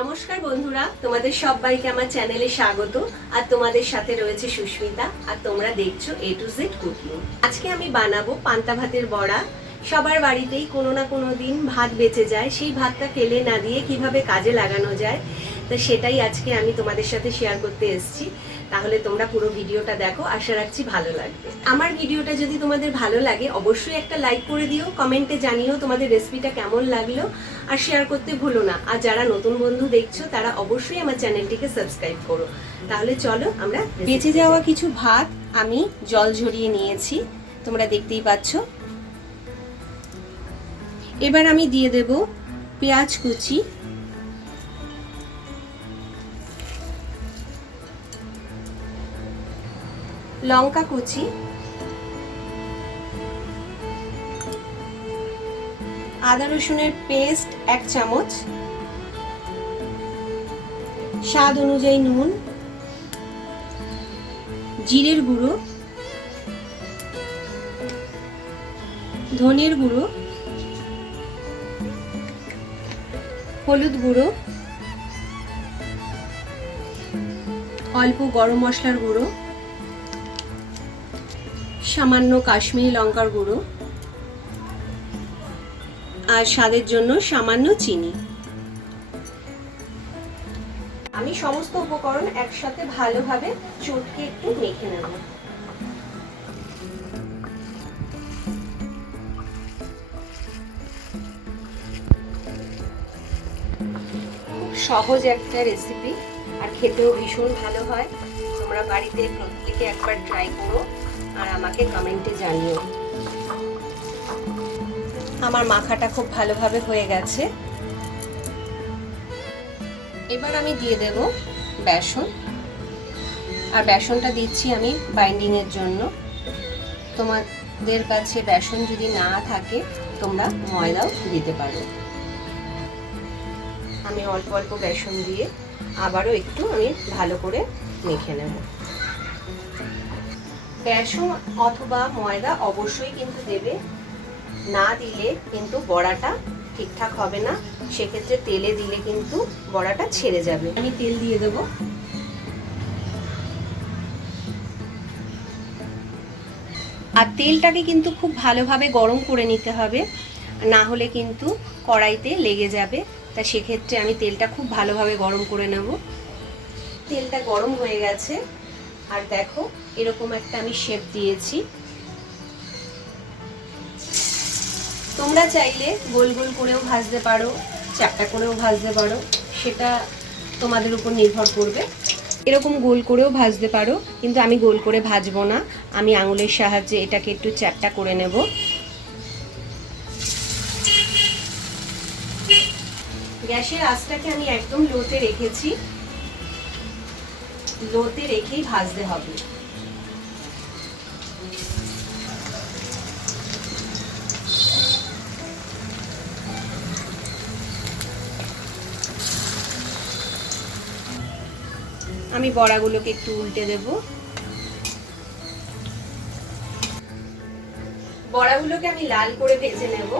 নমস্কার বন্ধুরা, তোমাদের সবাইকে আমার চ্যানেলে স্বাগত। আর তোমাদের সাথে রয়েছে সুস্মিতা, আর তোমরা দেখছো A to Z কুকিং। আজকে আমি বানাবো পান্তা ভাতের বড়া। সবার বাড়িতেই কোনো না কোনো দিন ভাত বেঁচে যায়, সেই ভাতটা ফেলে না দিয়ে কিভাবে কাজে লাগানো যায়, তো সেটাই আজকে আমি তোমাদের সাথে শেয়ার করতে এসেছি। তাহলে তোমরা পুরো ভিডিওটা দেখো, আশা রাখছি ভালো লাগবে। আমার ভিডিওটা যদি তোমাদের ভালো লাগে অবশ্যই একটা লাইক করে দিও, কমেন্টে জানিও তোমাদের রেসিপিটা কেমন লাগলো, আর শেয়ার করতে ভুলো না। আর যারা নতুন বন্ধু দেখছো তারা অবশ্যই আমার চ্যানেলটিকে সাবস্ক্রাইব করো। তাহলে চলো আমরা বেঁচে যাওয়া কিছু ভাত আমি জল ঝরিয়ে নিয়েছি, তোমরা দেখতেই পাচ্ছ। এবার আমি দিয়ে দেব পেঁয়াজ কুচি, লঙ্কা কুচি, আদা রসুনের পেস্ট 1 চামচ, স্বাদ অনুযায়ী নুন, জিরের গুঁড়ো, ধনের গুঁড়ো, হলুদ গুঁড়ো, অল্প গরম মশলার গুঁড়ো, সামান্য কাশ্মীরি লঙ্কার গুঁড়ো, আর স্বাদের জন্য সামান্য চিনি। আমি সমস্ত উপকরণ একসাথে ভালোভাবে চটকে একটু মেখে নেব। খুব সহজ একটা রেসিপি, আর খেতেও ভীষণ ভালো হয়। তোমরা বাড়িতে প্রত্যেকে একবার ট্রাই করো আর আমাকে কমেন্টে জানিও। আমার মাখাটা খুব ভালোভাবে হয়ে গেছে। এবার আমি দিয়ে দেব বেসন, আর বেসনটা দিচ্ছি আমি বাইন্ডিং এর জন্য। তোমাদের কাছে বেসন যদি না থাকে তোমরা ময়দাও দিতে পারো। আমি অল্প অল্প বেসন দিয়ে আবারও একটু আমি ভালো করে মেখে নেব। বেসন অথবা ময়দা অবশ্যই কিন্তু দেবে, না দিলে কিন্তু বড়াটা ঠিকঠাক হবে না। সেক্ষেত্রে তেলে দিলে কিন্তু বড়াটা ছেড়ে যাবে। আমি তেল দিয়ে দেব। আর তেলটাকে কিন্তু খুব ভালোভাবে গরম করে নিতে হবে, না হলে কিন্তু কড়াইতে লেগে যাবে। তা সেক্ষেত্রে আমি তেলটা খুব ভালোভাবে গরম করে নেব। তেলটা গরম হয়ে গেছে, আর দেখো এরকম একটা আমি শেপ দিয়েছি। তোমরা চাইলে গোল গোল করেও ভাজতে পারো, চ্যাপ্টা করেও ভাজতে পারো, সেটা তোমাদের উপর নির্ভর করবে। এরকম গোল করেও ভাজতে পারো, কিন্তু আমি গোল করে ভাজবো না, আমি আঙুলের সাহায্যে এটাকে একটু চ্যাপ্টা করে নেব। গ্যাসের আঁচটাকে আমি একদম লোতে রেখেছি, লোতে রেখেই ভাজতে হবে। আমি বড়াগুলোকে একটু উল্টে দেব। বড়াগুলোকে আমি লাল করে ভেজে নেব,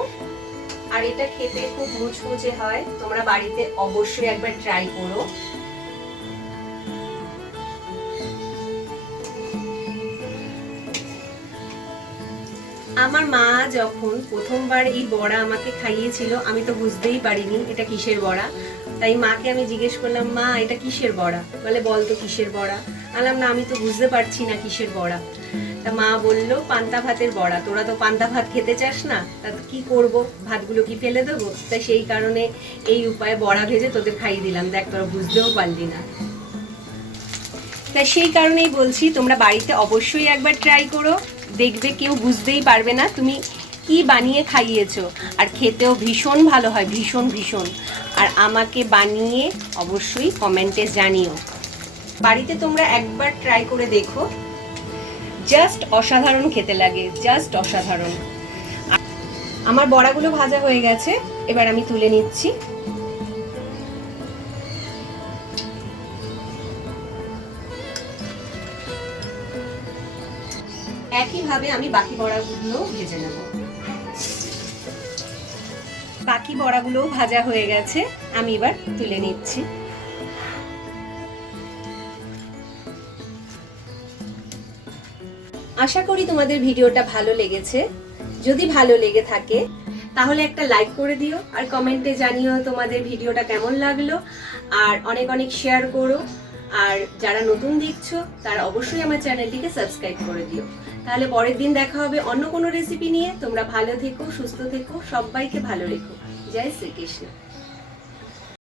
আর এটা খেতে খুব মুচমুচে হয়। তোমরা বাড়িতে অবশ্যই একবার ট্রাই করো। আমার মা যখন প্রথমবার এই বড়া আমাকে খাইয়েছিল, আমি তো বুঝতেই পারিনি এটা কিসের বড়া। তাই মাকে আমি জিজ্ঞেস করলাম, মা এটা কিসের বড়া? বলে বল তো কিসের বড়া। বললাম না, আমি তো বুঝতে পারছি না কিসের বড়া। তা মা বললো পান্তা ভাতের বড়া। তোরা তো পান্তা ভাত খেতে চাস না, তা কি করব, ভাতগুলো কি ফেলে দেবো? তাই সেই কারণে এই উপায়ে বড়া ভেজে তোদের খাইয়ে দিলাম। দেখ তোরা বুঝতেও পারলি না। তাই সেই কারণেই বলছি, তোমরা বাড়িতে অবশ্যই একবার ট্রাই করো, দেখবে কেউ বুঝতেই পারবে না তুমি কি বানিয়ে খাইয়েছো। আর খেতেও ভীষণ ভালো হয়, ভীষণ ভীষণ। আর আমাকে বানিয়ে অবশ্যই কমেন্টে জানিও। বাড়িতে তোমরা একবার ট্রাই করে দেখো, জাস্ট অসাধারণ খেতে লাগে, জাস্ট অসাধারণ। আমার বড়াগুলো ভাজা হয়ে গেছে, এবার আমি তুলে নিচ্ছি। একইভাবে আমি বাকি বড়াগুলো ভেজে নেব। বাকি বড়াগুলোও ভাজা হয়ে গেছে, আমি এবার তুলে নিচ্ছি। আশা করি তোমাদের ভিডিওটা ভালো লেগেছে। যদি ভালো লেগে থাকে তাহলে একটা লাইক করে দিও, আর কমেন্টে জানিও তোমাদের ভিডিওটা কেমন লাগলো, আর অনেক অনেক শেয়ার করো। আর যারা নতুন দেখছো তারা অবশ্যই আমার চ্যানেলটিকে সাবস্ক্রাইব করে দিও। তাহলে পরের দিন দেখা হবে অন্য কোনো রেসিপি নিয়ে। তোমরা ভালো থেকো, সুস্থ থেকো, সবাইকে ভালো রেখো। জয় শ্রীকৃষ্ণ।